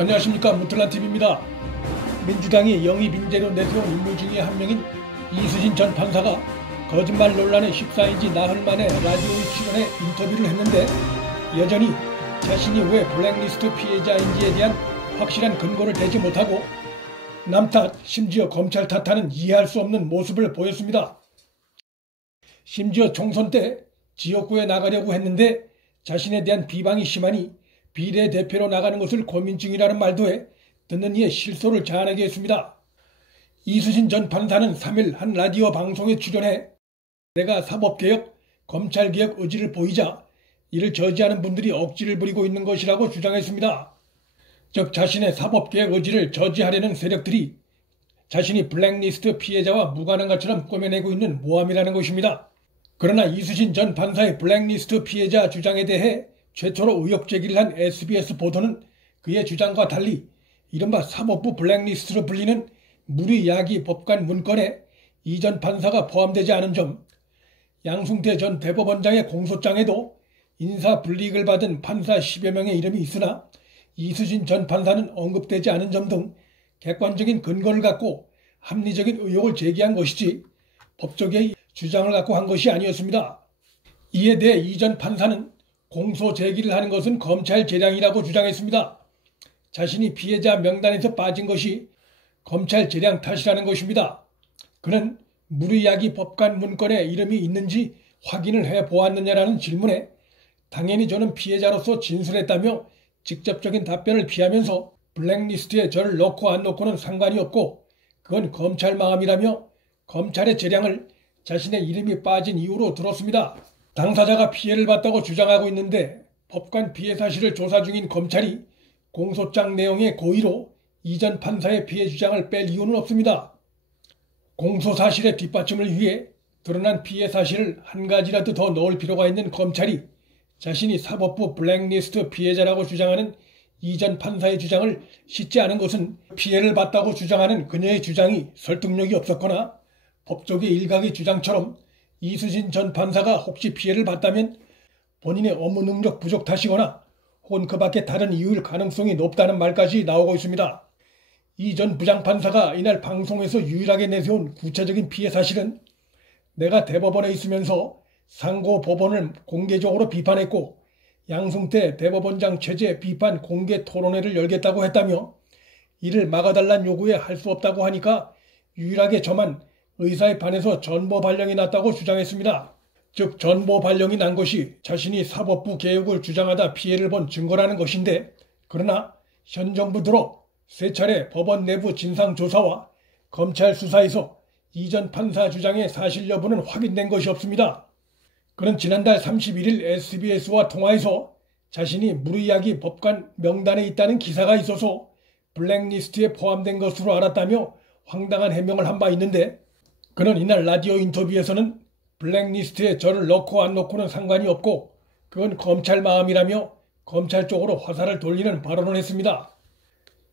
안녕하십니까, 문틀란TV입니다. 민주당이 영입 인재로 내세운 인물 중에 한 명인 이수진 전 판사가 거짓말 논란의 14인지 나흘 만에 라디오에 출연해 인터뷰를 했는데 여전히 자신이 왜 블랙리스트 피해자인지에 대한 확실한 근거를 대지 못하고 남 탓, 심지어 검찰 탓하는 이해할 수 없는 모습을 보였습니다. 심지어 총선 때 지역구에 나가려고 했는데 자신에 대한 비방이 심하니 비례대표로 나가는 것을 고민 중이라는 말도 해 듣는 이의 실소를 자아내게 했습니다. 이수진 전 판사는 3일 한 라디오 방송에 출연해 내가 사법개혁, 검찰개혁 의지를 보이자 이를 저지하는 분들이 억지를 부리고 있는 것이라고 주장했습니다. 즉 자신의 사법개혁 의지를 저지하려는 세력들이 자신이 블랙리스트 피해자와 무관한 것처럼 꾸며내고 있는 모함이라는 것입니다. 그러나 이수진 전 판사의 블랙리스트 피해자 주장에 대해 최초로 의혹 제기를 한 SBS 보도는 그의 주장과 달리 이른바 사법부 블랙리스트로 불리는 무리야기 법관 문건에 이 전 판사가 포함되지 않은 점, 양승태 전 대법원장의 공소장에도 인사불이익을 받은 판사 10여 명의 이름이 있으나 이수진 전 판사는 언급되지 않은 점 등 객관적인 근거를 갖고 합리적인 의혹을 제기한 것이지 법조계의 주장을 갖고 한 것이 아니었습니다. 이에 대해 이 전 판사는 공소 제기를 하는 것은 검찰 재량이라고 주장했습니다. 자신이 피해자 명단에서 빠진 것이 검찰 재량 탓이라는 것입니다. 그는 무리야기 법관 문건에 이름이 있는지 확인을 해보았느냐라는 질문에 당연히 저는 피해자로서 진술했다며 직접적인 답변을 피하면서 블랙리스트에 저를 넣고 안 넣고는 상관이 없고 그건 검찰 마음이라며 검찰의 재량을 자신의 이름이 빠진 이유로 들었습니다. 당사자가 피해를 봤다고 주장하고 있는데 법관 피해 사실을 조사 중인 검찰이 공소장 내용의 고의로 이 전 판사의 피해 주장을 뺄 이유는 없습니다. 공소 사실의 뒷받침을 위해 드러난 피해 사실을 한 가지라도 더 넣을 필요가 있는 검찰이 자신이 사법부 블랙리스트 피해자라고 주장하는 이 전 판사의 주장을 싣지 않은 것은 피해를 봤다고 주장하는 그녀의 주장이 설득력이 없었거나 법조계 일각의 주장처럼 이수진 전 판사가 혹시 피해를 봤다면 본인의 업무 능력 부족 탓이거나 혹은 그 밖에 다른 이유일 가능성이 높다는 말까지 나오고 있습니다. 이 전 부장판사가 이날 방송에서 유일하게 내세운 구체적인 피해 사실은 내가 대법원에 있으면서 상고 법원을 공개적으로 비판했고 양승태 대법원장 체제 비판 공개 토론회를 열겠다고 했다며 이를 막아달란 요구에 할 수 없다고 하니까 유일하게 저만 의사에 반해서 전보 발령이 났다고 주장했습니다. 즉 전보 발령이 난 것이 자신이 사법부 개혁을 주장하다 피해를 본 증거라는 것인데 그러나 현 정부 들어 세 차례 법원 내부 진상조사와 검찰 수사에서 이 전 판사 주장의 사실 여부는 확인된 것이 없습니다. 그는 지난달 31일 SBS와 통화에서 자신이 무리야기 법관 명단에 있다는 기사가 있어서 블랙리스트에 포함된 것으로 알았다며 황당한 해명을 한 바 있는데 그는 이날 라디오 인터뷰에서는 블랙리스트에 저를 넣고 안 넣고는 상관이 없고 그건 검찰 마음이라며 검찰 쪽으로 화살을 돌리는 발언을 했습니다.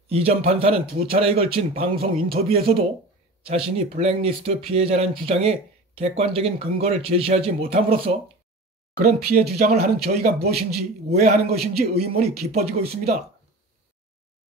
이 전 판사는 두 차례에 걸친 방송 인터뷰에서도 자신이 블랙리스트 피해자란 주장에 객관적인 근거를 제시하지 못함으로써 그런 피해 주장을 하는 저희가 무엇인지 왜 하는 것인지 의문이 깊어지고 있습니다.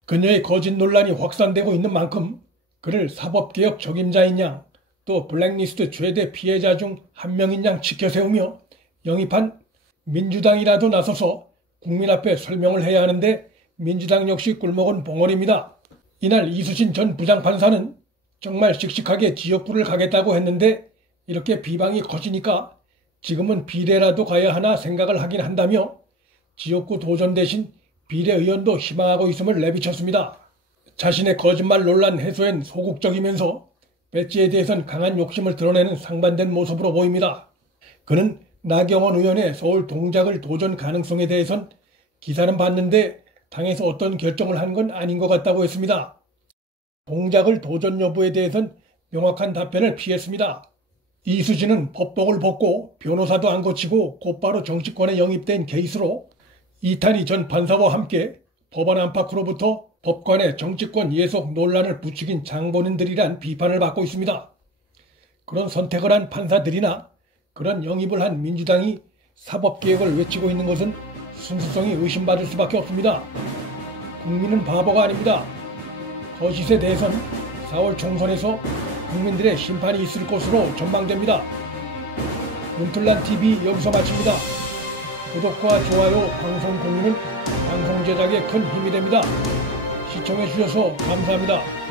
그녀의 거짓 논란이 확산되고 있는 만큼 그를 사법개혁 적임자인 양 또 블랙리스트 최대 피해자 중 한 명인 양 치켜세우며 영입한 민주당이라도 나서서 국민 앞에 설명을 해야 하는데 민주당 역시 꿀먹은 봉어리입니다. 이날 이수진 전 부장판사는 정말 씩씩하게 지역구를 가겠다고 했는데 이렇게 비방이 커지니까 지금은 비례라도 가야 하나 생각을 하긴 한다며 지역구 도전 대신 비례의원도 희망하고 있음을 내비쳤습니다. 자신의 거짓말 논란 해소엔 소극적이면서 배지에 대해선 강한 욕심을 드러내는 상반된 모습으로 보입니다. 그는 나경원 의원의 서울 동작을 도전 가능성에 대해선 기사는 봤는데 당에서 어떤 결정을 한 건 아닌 것 같다고 했습니다. 동작을 도전 여부에 대해선 명확한 답변을 피했습니다. 이수진은 법복을 벗고 변호사도 안 거치고 곧바로 정치권에 영입된 케이스로 이탄희 전 판사와 함께 법원 안팎으로부터 법관의 정치권 예속 논란을 부추긴 장본인들이란 비판을 받고 있습니다. 그런 선택을 한 판사들이나 그런 영입을 한 민주당이 사법개혁을 외치고 있는 것은 순수성이 의심받을 수밖에 없습니다. 국민은 바보가 아닙니다. 거시세 대선 4월 총선에서 국민들의 심판이 있을 것으로 전망됩니다. 문틀란TV 여기서 마칩니다. 구독과 좋아요, 방송 공유는 방송 제작에 큰 힘이 됩니다. 시청해주셔서 감사합니다.